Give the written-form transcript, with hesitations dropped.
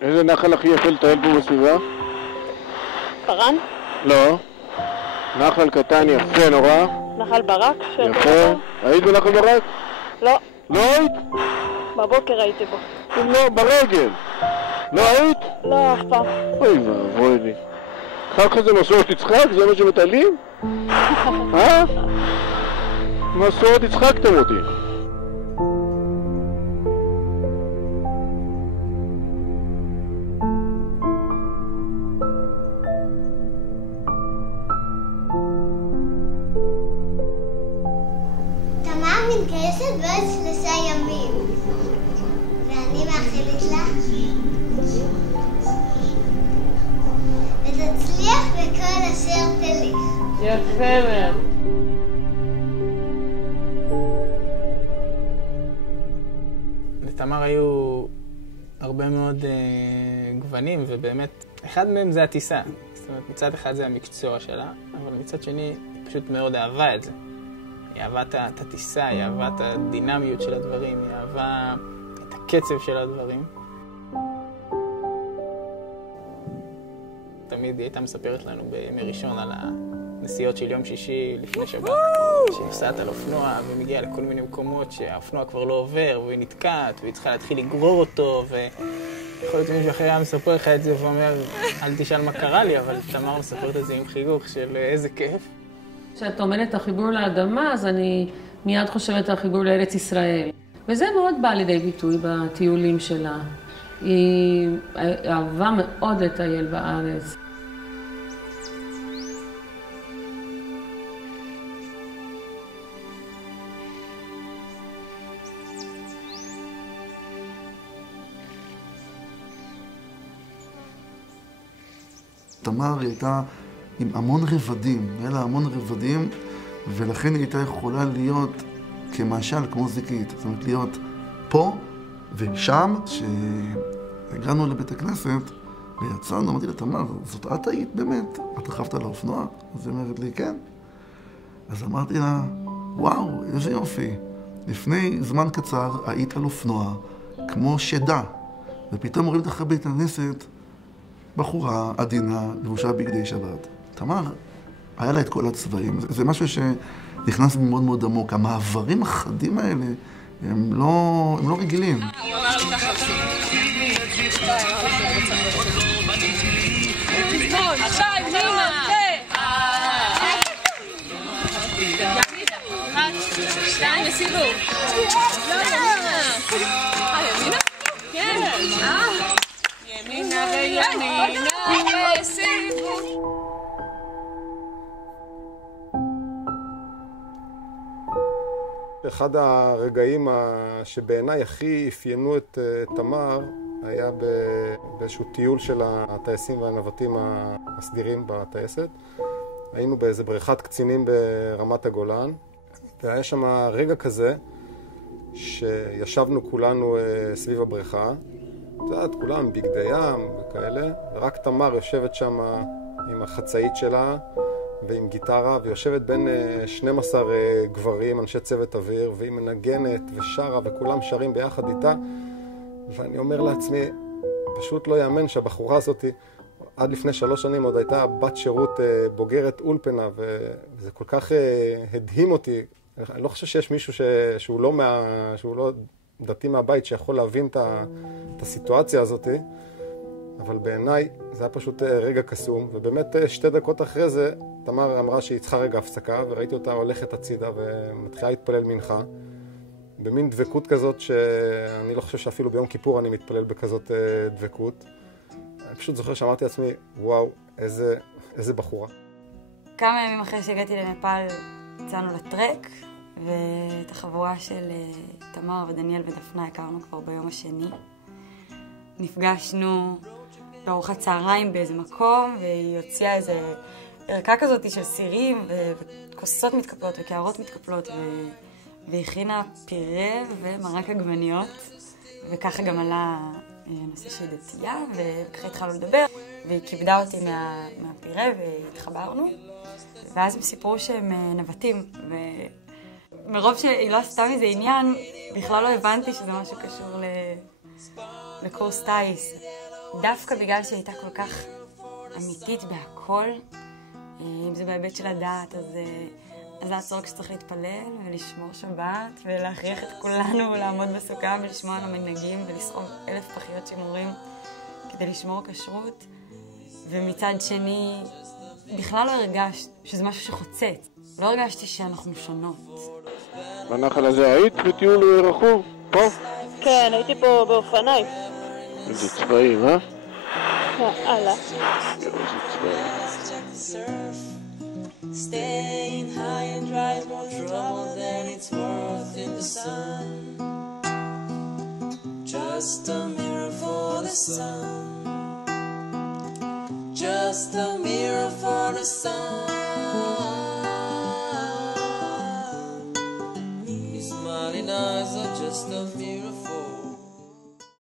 איזה נחל הכי יפה לטייל פה בסביבה? פרן? לא. נחל קטן יפה נורא. נחל ברק? יפה. היית בנחל ברק? לא. לא היית? בבוקר הייתי בו. לא, ברגל. לא היית? לא, אף פעם. אוי ואבוי לי. אחר כך זה מסורת יצחק? זה מה שמטיילים? מסורת יצחקתם אותי. תמר מתגייסת בעוד 3 ימים, ואני מאחלת לך ותצליח בכל אשר תלך. יפה מאוד. לתמר היו הרבה מאוד גוונים, ובאמת אחד מהם זה הטיסה. זאת אומרת, מצד אחד זה המקצוע שלה, אבל מצד שני היא פשוט מאוד אהבה את זה. היא אהבה את הטיסה, היא אהבה את הדינמיות של הדברים, היא אהבה את הקצב של הדברים. תמיד היא הייתה מספרת לנו בימי ראשון על הנסיעות של יום שישי לפני שבת, שהיא נוסעת על אופנוע ומגיעה לכל מיני מקומות שהאופנוע כבר לא עובר והיא נתקעת והיא צריכה להתחיל לגרור אותו, ויכול להיות מישהו אחר היה מספר לך את זה ואומר אל תשאל מה קרה לי, אבל תמר מספרת את זה עם חיגוך של איזה כיף. כשאת אומרת החיבור לאדמה, אז אני מיד חושבת על חיבור לארץ ישראל. וזה מאוד בא לידי ביטוי בטיולים שלה. היא אהבה מאוד לטייל בארץ. תמר הייתה עם המון רבדים, היה לה המון רבדים, ולכן היא הייתה יכולה להיות כמשל, כמו זיקית. זאת אומרת, להיות פה ושם. כשהגענו לבית הכנסת ויצאנו, אמרתי לה, תמר, זאת את היית באמת? את רכבת על האופנוע? אז היא אומרת לי, כן. אז אמרתי לה, וואו, איזה יופי. לפני זמן קצר היית על אופנוע כמו שדה, ופתאום רואים לך בית הכנסת בחורה עדינה, לבושה בגדי שבת. תמר, היה לה את כל הצבעים. זה משהו שנכנס מאוד מאוד עמוק. המעברים החדים האלה הם לא רגילים. אחד הרגעים שבעיניי הכי אפיינו את תמר היה באיזשהו טיול של הטייסים והנווטים הסדירים בטייסת. היינו באיזה בריכת קצינים ברמת הגולן, והיה שם רגע כזה שישבנו כולנו סביב הבריכה, כולם בגדי ים וכאלה, ורק תמר יושבת שם עם החצאית שלה ועם גיטרה, ויושבת בין 12 גברים, אנשי צוות אוויר, והיא מנגנת ושרה, וכולם שרים ביחד איתה. ואני אומר לעצמי, פשוט לא יאמן שהבחורה הזאת, עד לפני 3 שנים עוד הייתה בת שירות בוגרת אולפנה, וזה כל כך הדהים אותי. אני לא חושב שיש מישהו שהוא לא דתי מהבית שיכול להבין את הסיטואציה הזאת, אבל בעיניי זה היה פשוט רגע קסום, ובאמת 2 דקות אחרי זה תמר אמרה שהיא צריכה רגע הפסקה, וראיתי אותה הולכת הצידה ומתחילה להתפלל מנחה, במין דבקות כזאת שאני לא חושב שאפילו ביום כיפור אני מתפלל בכזאת דבקות. אני פשוט זוכר שאמרתי לעצמי, וואו, איזה בחורה. כמה ימים אחרי שהגעתי לנפאל יצאנו לטרק, ואת החבורה של תמר ודניאל ודפנה הכרנו כבר ביום השני. נפגשנו בארוחת צהריים באיזה מקום, והיא הוציאה איזה ערכה כזאת של סירים וכוסות מתקפלות וקערות מתקפלות, והכינה פירה ומרק עגבניות, וככה גם עלה נושא של דתייה, וככה התחלנו לדבר, והיא כיבדה אותי מהפירה והתחברנו, ואז הם סיפרו שהם נווטים, ומרוב שהיא לא עשתה מזה עניין, בכלל לא הבנתי שזה משהו קשור לקורס טייס. דווקא בגלל שהיא הייתה כל כך אמיתית בהכל, אם זה בהיבט של הדעת, אז זה הצורך שצריך להתפלל ולשמור שבת ולהכריח את כולנו לעמוד בסוכה ולשמוע על המנהגים ולסחוב 1000 פחיות שימורים כדי לשמור כשרות. ומצד שני, בכלל לא הרגשת שזה משהו שחוצץ. לא הרגשתי שאנחנו שונות. בנחל הזה היית בטיול רכוב? פה? כן, הייתי פה באופניים. איזה צבעים, אה? הלאה. איזה צבעים. Staying high and dry is more trouble than it's worth in the sun. Just a mirror for the sun. Just a mirror for the sun.